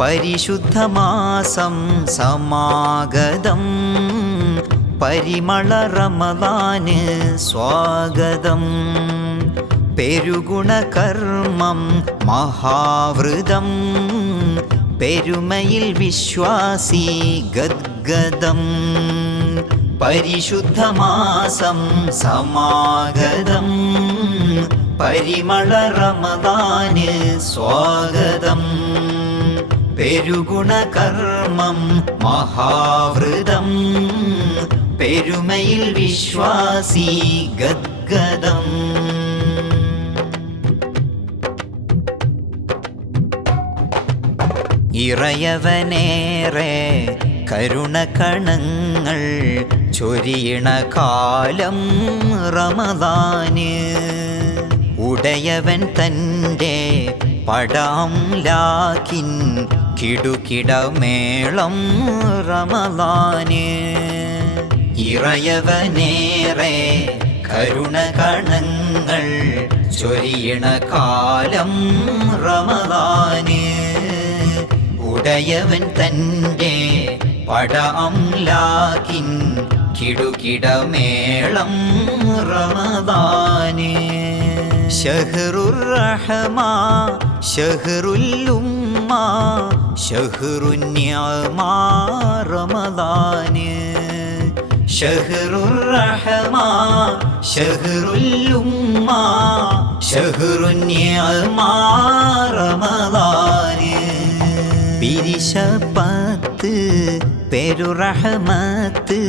പരിശുദ്ധമാസം സമാഗതം. പരിമള റമദാന് സ്വാഗതം. പെരുഗുണകർമ്മം മഹാവൃതം. പെരുമയിൽ വിശ്വാസി ഗദ്ഗതം പരിശുദ്ധമാസം സമാഗതം. പരിമള റമദാന് സ്വാഗതം. പെരുഗുണകർമ്മം മഹാവൃതം പെരുമയിൽ വിശ്വാസി ഗദ്ഗദം. ഇറയവനേറെ കരുണകണങ്ങൾ ചൊരിയണ കാലം റമദാന്. ഉടയവൻ തന്റെ പടാം ലാക്കിൻ കിടുകിടമേളം റമലാന് ഇറയവനേറെ കരുണകണങ്ങൾ ചൊരിയണ കാലം റമദാന്. ഉടയവൻ തന്റെ പട അംലാകിൻ കിടുകിടമേളം റമദാന്. ഷഹറുർ റഹമ ഷഹറുൽ ഉമ്മ ഷഹറുൻ നിഅമ റമദാന്. ഷഹറുർ റഹമ ഷഹറുൽ ഉമ്മ ഷഹറുൻ നിഅമ റമദാന് പിരിശപ്പത്ത് പെരുറഹമത്ത്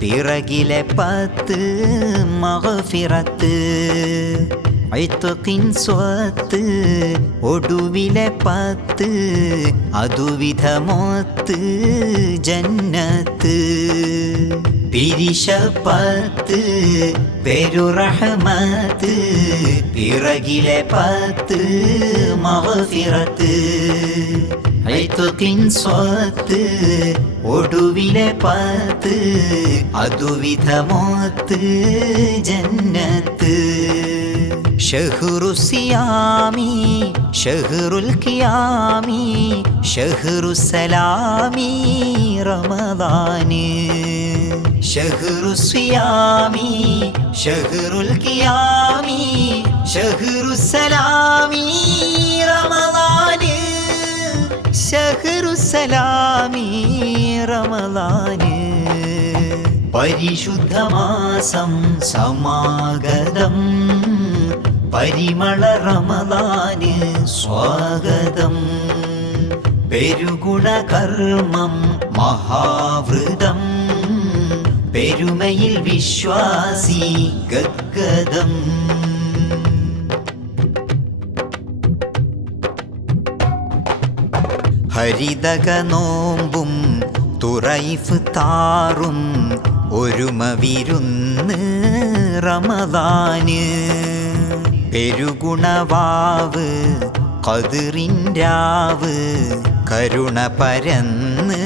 പിറകിലെ പത്ത് മഹഫിറത്ത്. ഐത്വത്തിൻ സ്വത്ത് ഒടുവിലെ പത്ത് അതുവിധമോത്ത് ജന്നത്ത്. പിരിശ പത്ത് പെരുറഹമത്ത് പിറകിലെ പത്ത് മവസിറത്ത് ഐത്വത്തിൻ സ്വത്ത് ഒടുവിലെ പത്ത് അതുവിധമോത്ത് ജന്നത്ത്. ഷഹ്റു സിയാമി ഷഹ്റുൽ കിയാമി ഷഹ്റു സലാമി റമദാന്. ഷഹ്റു സിയാമി ഷഹ്റുൽ കിയാമി ഷഹ്റു റമദാന്. ഷഹ്റു റമദാന് പരിശുദ്ധമാസം സമാഗതം. പരിമള റമദാന് സ്വാഗതം. പെരുഗുണകർമ്മം മഹാവൃതം പെരുമയിൽ വിശ്വാസി ഗദ്ഗതം ഹരിതക നോമ്പും തുറൈഫ് താറും ഒരുമ വിരുന്ന് റമദാന്. പെരുഗുണവാവ് കതിറിന്റാവ് കരുണ പരന്ന്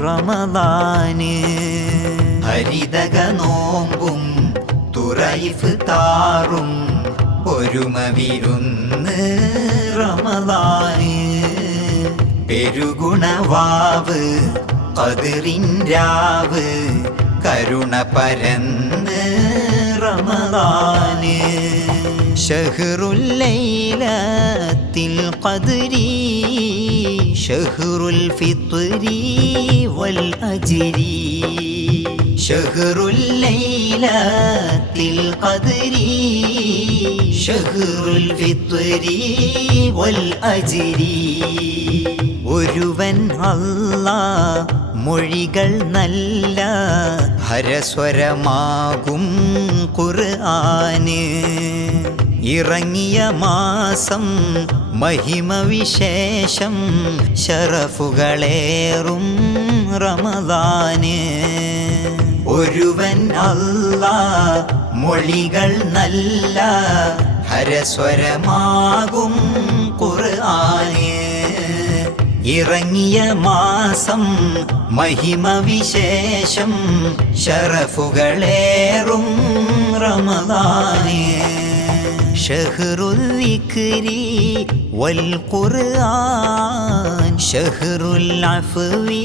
റമദാന്. ഹരിതക നോമ്പും തുറൈഫ് താറും ഒരുമ വിരുന്ന് റമദാന്. പെരുഗുണവാവ് കതിറിന്റാവ് കരുണ പരന്ന് റമദാന്. ഷഹ്റുൽ ലൈലത്തിൽ ഖദ്രി ഷഹ്റുൽ ഫിത്രി വൽ അജ്രി. ഷഹറുല്ലൈലത്തിൽ ലൈലത്തിൽ ഖദ്രി ഷഹ്റുൽ ഫിത്രി വൽ അജ്രി. ഒരുവൻ അല്ലാ മൊഴികൾ നല്ല ഹരസ്വരമാകും ഖുർആന് ഇറങ്ങിയ മാസം മഹിമ വിശേഷം ശറഫുകളേറും റമദാന് ഒരുവൻ അല്ല മൊഴികൾ നല്ല ഹരസ്വരമാകും ഇറങ്ങിയ മാസം മഹിമ വിശേഷം ഷറഫുകളേറും റമദാനേ. ഷഹ്റുൽ ഇക്രി വൽ ഖുർആൻ ഷഹറുൽ അഫ്വി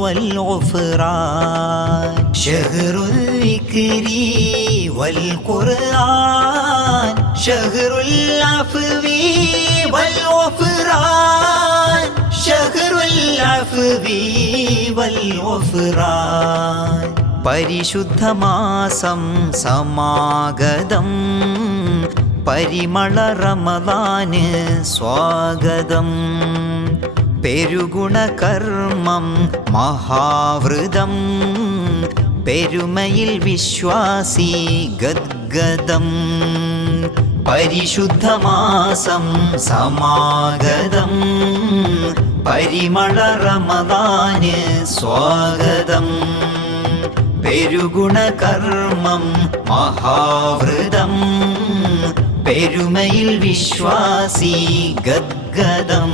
വൽ ഉഫ്റാൻ ഷഹ്റുൽ ഇക്രി വൽ ഖുർആൻ ഷഹറുൽ അഫ്വി വൽ ഉഫ്റാൻ شهر العفو والغفران പരിശുദ്ധമാസം സമാഗതം പരിമള റമദാന് സ്വാഗതം പെരുഗുണകർമ്മം മഹാവൃതം പെരുമയിൽ വിശ്വാസി ഗദ്ഗദം പരിശുദ്ധമാസം സമാഗതം പരിമള റമദാന് സ്വാഗതം. പെരുഗുണ കർമ്മം മഹാവൃതം പെരുമയിൽ വിശ്വാസി ഗദ്ഗദം.